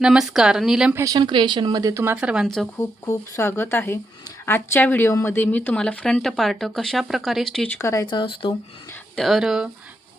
नमस्कार. नीलम फॅशन क्रिएशनमध्ये तुम्हा सर्वांचं खूप खूप स्वागत आहे. आजच्या व्हिडिओमध्ये मी तुम्हाला फ्रंट पार्ट कशा प्रकारे स्टिच करायचा असतो तर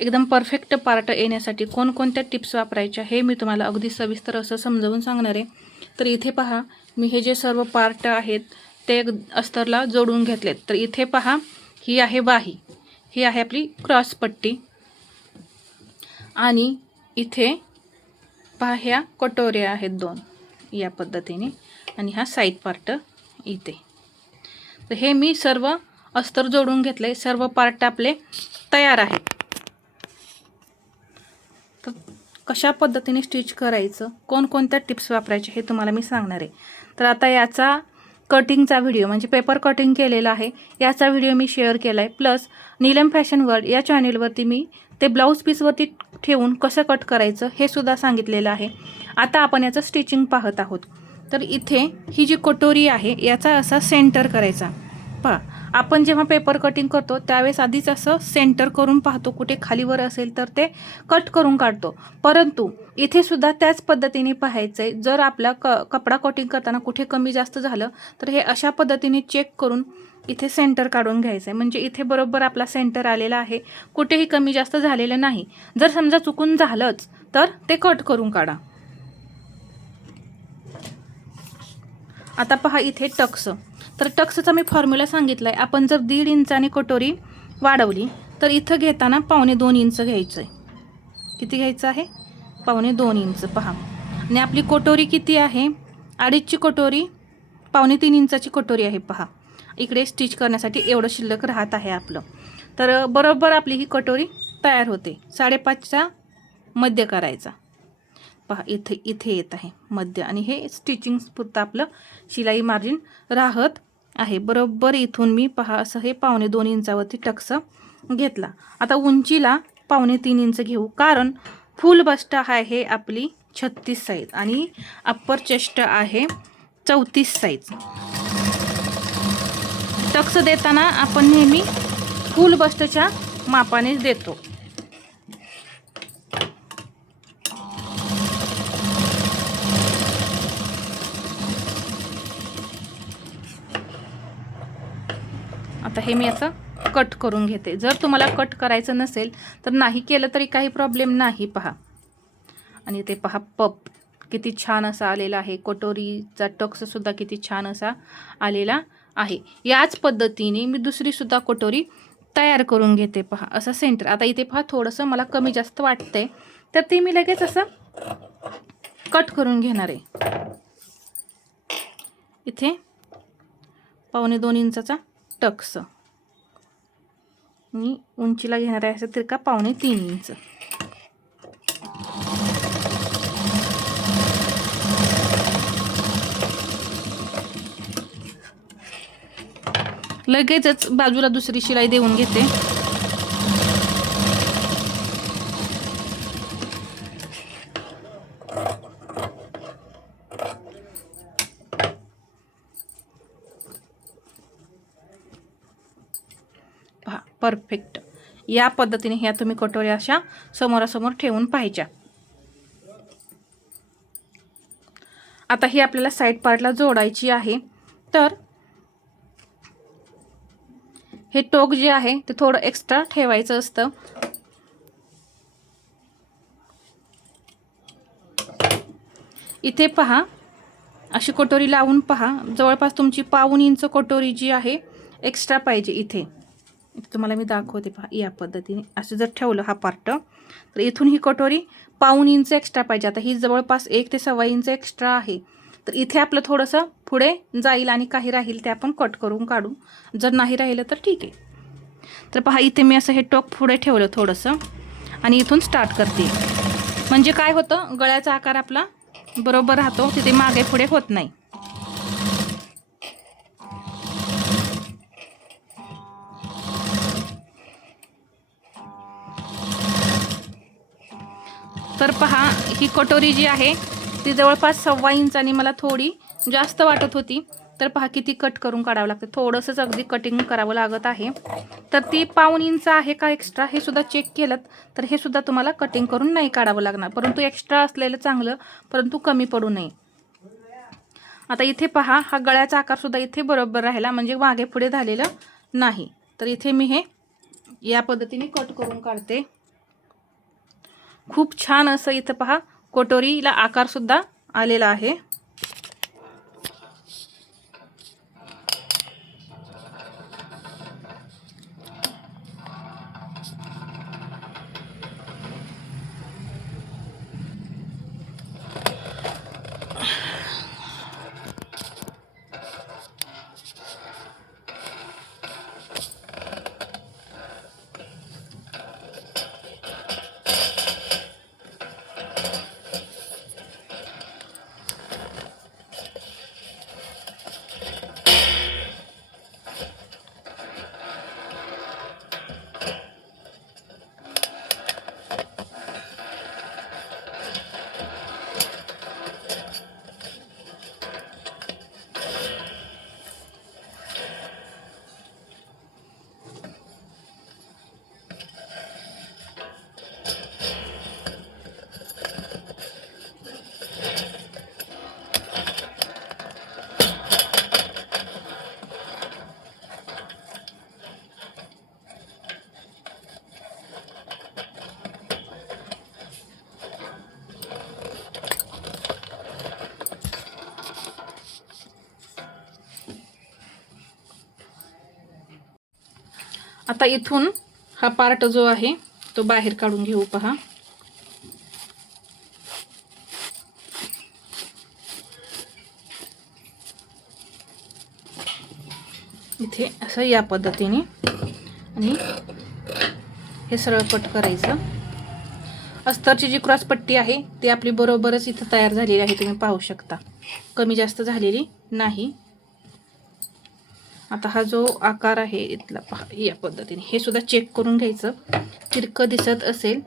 एकदम परफेक्ट पार्ट येण्यासाठी कोणकोणत्या टिप्स वापरायच्या हे मी तुम्हाला अगदी सविस्तर असं समजावून सांगणार आहे. तर इथे पहा मी हे जे सर्व पार्ट आहेत ते अस्तरला जोडून घेतलेत. तर इथे पहा ही आहे बाही. ही आहे आपली क्रॉस पट्टी. आणि इथे पहा ह्या कटोऱ्या आहेत दोन या पद्धतीने. आणि हा साईड पार्ट इथे. तर हे मी सर्व अस्तर जोडून घेतले सर्व पार्ट आपले तयार आहेत. तर कशा पद्धतीने स्टिच करायचं? कोणकोणत्या टिप्स वापरायचे हे तुम्हाला मी सांगणार आहे. तर आता याचा कटिंगचा व्हिडिओ म्हणजे पेपर कटिंग केलेला आहे. याचा व्हिडिओ मी शेअर केला आहे प्लस नीलम फॅशन वर्ल्ड या चॅनेलवरती मी ते ब्लाऊज पीसवरती ठेवून कसं कट करायचं हे सुद्धा सांगितलेलं आहे. आता आपण याचं स्टिचिंग पाहत आहोत. तर इथे ही जी कटोरी आहे याचा असा सेंटर करायचा. पहा आपण जेव्हा पेपर कटिंग करतो त्यावेळेस आधीच असं सेंटर करून पाहतो कुठे खालीवर असेल तर ते कट करून काढतो. परंतु इथे सुद्धा त्याच पद्धतीने पाहायचं आहे जर आपला क कपडा कटिंग करताना कुठे कमी जास्त झालं तर हे अशा पद्धतीने चेक करून इथे सेंटर काढून घ्यायचं आहे म्हणजे इथे बरोबर आपला सेंटर आलेला आहे. कुठेही कमी जास्त झालेलं नाही. जर समजा चुकून झालंच तर ते कट करून काढा. आता पहा इथे टक्स. तर टक्सचा मी फॉर्म्युला सांगितला आहे आपण जर दीड इंचाने कटोरी वाढवली तर इथं घेताना पावणे दोन इंच घ्यायचं आहे किती घ्यायचं आहे? पावणे दोन इंच. पहा. आणि आपली कटोरी किती आहे? अडीचची कटोरी पावणे तीन इंचाची कटोरी आहे. पहा. इकडे स्टिच करण्यासाठी एवढं शिल्लक राहत आहे आपलं. तर बरोबर आपली ही कटोरी तयार होते. साडेपाचचा मध्य करायचा. पहा इथे इथे येत आहे मध्य आणि हे स्टिचिंग पुरतं आपलं शिलाई मार्जिन राहत आहे. बरोबर इथून मी पहा असं हे पावणे दोन इंचावरती टक्स घेतला. आता उंचीला पावणे तीन इंच घेऊ कारण फुल बस्ट आहे आपली छत्तीस साईज आणि अप्पर चेस्ट आहे चौतीस साईज टक्स देताना आपण नेहमी फुल बस्टच्या मापानेच देतो. आता हे मी असं कट करून घेते. जर तुम्हाला कट करायचं नसेल तर नाही केलं तरी काही प्रॉब्लेम नाही पहा. आणि ते पहा पप. किती छान असा आलेला आहे. कटोरीचा टक्ससुद्धा किती छान असा आलेला आहे. याच पद्धतीने मी दुसरीसुद्धा कटोरी तयार करून घेते पहा. असं सेंटर आता इथे पहा थोडंसं मला कमी जास्त वाटतंय. तर ते मी लगेच असं कट करून घेणार आहे. इथे पावणे दोन इंचाचा टक्स. आणि उंचीला घेणार आहे असं तिरका पावणे तीन इंच. लगेचच बाजूला दुसरी शिलाई देऊन घेते. पहा परफेक्ट या पद्धतीने ह्या तुम्ही कटोऱ्या अशा समोरासमोर ठेवून पाहायच्या आता ही आपल्याला साईड पार्टला जोडायची आहे. तर हे टोक जे आहे ते थोडं एक्स्ट्रा ठेवायचं असतं. इथे पहा अशी कटोरी लावून पहा. जवळपास तुमची पाऊन इंच कटोरी जी आहे एक्स्ट्रा पाहिजे इथे. इथे तुम्हाला मी दाखवते पहा या पद्धतीने. असं जर ठेवलं हा पार्ट तर इथून ही कटोरी पाऊन इंच एक्स्ट्रा पाहिजे. आता ही जवळपास एक ते सव्वा इंच एक्स्ट्रा आहे. तर इथे आपलं थोडंसं पुढे जाईल आणि काही राहील ते आपण कट करून काढू. जर नाही राहिलं तर ठीक आहे. तर पहा इथे मी असं हे टोक पुढे ठेवलं थोडंसं आणि इथून स्टार्ट करते. म्हणजे काय होतं गळ्याचा आकार आपला बरोबर राहतो तिथे मागे पुढे होत नाही. तर पहा ही कटोरी जी आहे ती जवळपास सव्वा इंचानी मला थोडी जास्त वाटत होती. तर पहा किती कट करून काढावं लागतं. थोडंसंच अगदी कटिंग करावं लागत आहे. तर ती पाऊन इंच आहे का एक्स्ट्रा हे सुद्धा चेक केलं तर हे सुद्धा तुम्हाला कटिंग करून नाही काढावं लागणार. परंतु एक्स्ट्रा असलेलं चांगलं परंतु कमी पडू नये. आता इथे पहा हा गळ्याचा आकारसुद्धा इथे बरोबर राहिला. म्हणजे मागे पुढे झालेलं नाही. तर इथे मी हे या पद्धतीने कट करून काढते. खूप छान असं इथं पहा कोटोरीला आकारसुद्धा आलेला आहे. आता इथून हा पार्ट जो आहे तो बाहेर काढून घेऊ पहा. इथे असं या पद्धतीने आणि हे सरळ कट करायचं. अस्तरची जी क्रॉस पट्टी आहे ती आपली बरोबरच इथं तयार झालेली आहे तुम्ही पाहू शकता. कमी जास्त झालेली नाही. आता हा जो आकार आहे इथला पहा या पद्धतीने. हे सुद्धा चेक करून घ्यायचं. तिरकं दिसत असेल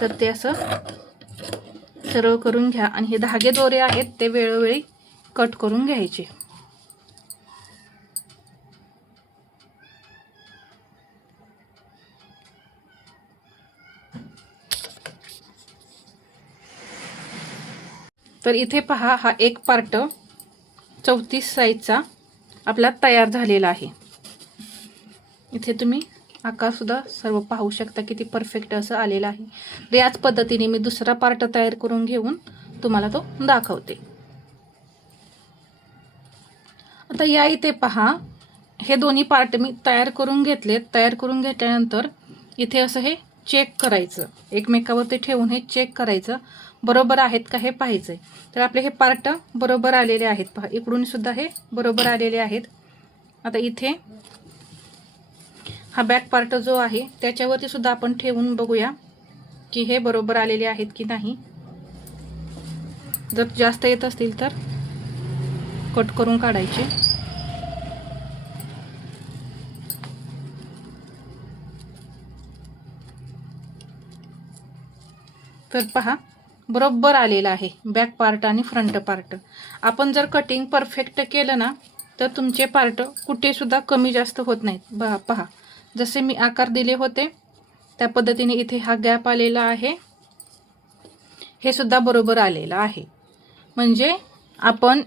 तर ते असं सरळ करून घ्या. आणि हे धागे दोरे आहेत ते वेळोवेळी कट करून घ्यायचे. तर इथे पहा हा एक पार्ट चौतीस साईजचा आपला तयार झालेला आहे. इथे तुम्ही आकारसुद्धा सर्व पाहू शकता किती परफेक्ट असं आलेलं आहे. तर याच पद्धतीने मी दुसरा पार्ट तयार करून घेऊन तुम्हाला तो दाखवते. आता या इथे पहा. हे दोन्ही पार्ट मी तयार करून घेतलेत. तयार करून घेतल्यानंतर इथे असं हे चेक करायचं. एकमेकावरती ठेवून हे चेक करायचं. बरोबर आहेत का हे पाहायचं तर आपले हे पार्ट बरोबर आलेले आहेत. पहा इकडून सुद्धा हे बरोबर आलेले आहेत. आता इथे हा बॅक पार्ट जो आहे त्याच्यावरती सुद्धा आपण ठेवून बघूया की हे बरोबर आलेले आहेत की नाही. जर जास्त येत असतील तर कट करून काढायचे. तर पहा बरोबर आलेलं आहे. बॅक पार्ट आणि फ्रंट पार्ट आपण जर कटिंग परफेक्ट केलं ना तर तुमचे पार्ट कुठेसुद्धा कमी जास्त होत नाहीत. बघा पहा. जसे मी आकार दिले होते त्या पद्धतीने इथे हा गॅप आलेला आहे. हे सुद्धा बरोबर आलेलं आहे. म्हणजे आपण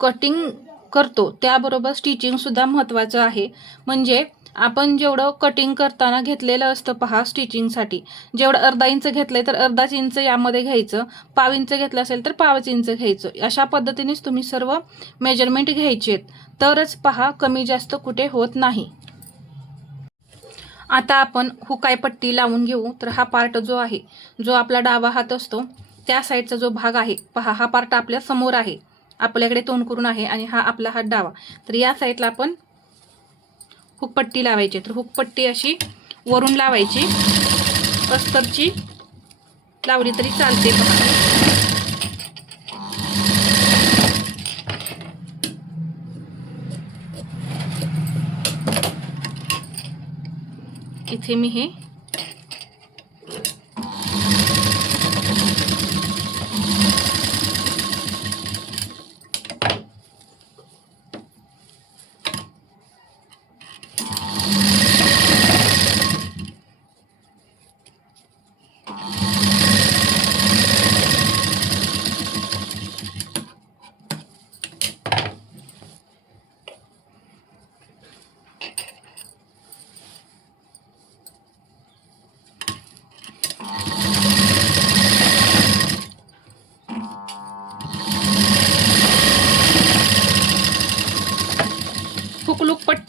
कटिंग करतो. त्याबरोबर स्टिचिंगसुद्धा महत्त्वाचं आहे. म्हणजे आपण जेवढं कटिंग करताना घेतलेलं असतं पहा स्टिचिंगसाठी जेवढं अर्धा इंच घेतलंय तर अर्धाच इंच यामध्ये घ्यायचं. पाव इंच घेतलं असेल तर पावच इंच घ्यायचं. अशा पद्धतीनेच तुम्ही सर्व मेजरमेंट घ्यायचे तरच पहा कमी जास्त कुठे होत नाही. आता आपण हुकाय पट्टी लावून घेऊ. तर हा पार्ट जो आहे जो आपला डावा हात असतो त्या साईडचा जो भाग आहे पहा हा पार्ट आपल्यासमोर आहे. आपल्याकडे तोंड करून आहे आणि हा आपला हात डावा. तर या साईडला आपण हुकपट्टी लावायची. तर हुकपट्टी अशी वरून लावायची. अस्तरची लावली तरी चालते बघा. इथे मी हे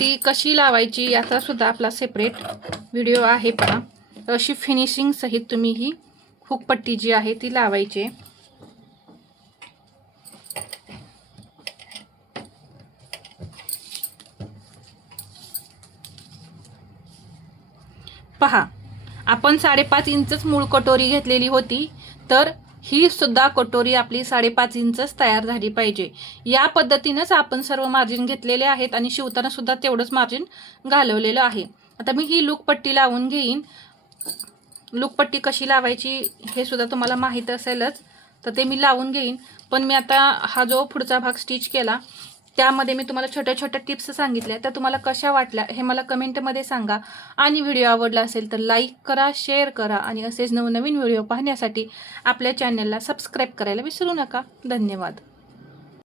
ती कशी लावायची याचा सुद्धा आपला सेपरेट व्हिडिओ आहे पहा. अशी फिनिशिंग सहित तुम्ही ही हुकपट्टी जी आहे ती लावायची. पहा आपण साडेपाच इंचच मूळ कटोरी घेतलेली होती तर ही सुद्धा कटोरी आपली साडेपाच इंचच तयार झाली पाहिजे. या पद्धतीनंच आपण सर्व मार्जिन घेतलेले आहेत आणि शिवताना सुद्धा तेवढंच मार्जिन घालवलेलं आहे. आता मी ही लूकपट्टी लावून घेईन. लूकपट्टी कशी लावायची हे सुद्धा तुम्हाला माहीत असेलच. तर ते मी लावून घेईन. पण मी आता हा जो पुढचा भाग स्टिच केला त्यामध्ये मी तुम्हाला छोट्या छोट्या टिप्स सांगितल्या त्या तुम्हाला कशा वाटल्या हे मला कमेंटमध्ये सांगा. आणि व्हिडिओ आवडला असेल तर लाईक करा शेअर करा आणि असेच नवनवीन व्हिडिओ पाहण्यासाठी आपल्या चॅनलला सबस्क्राईब करायला विसरू नका. धन्यवाद.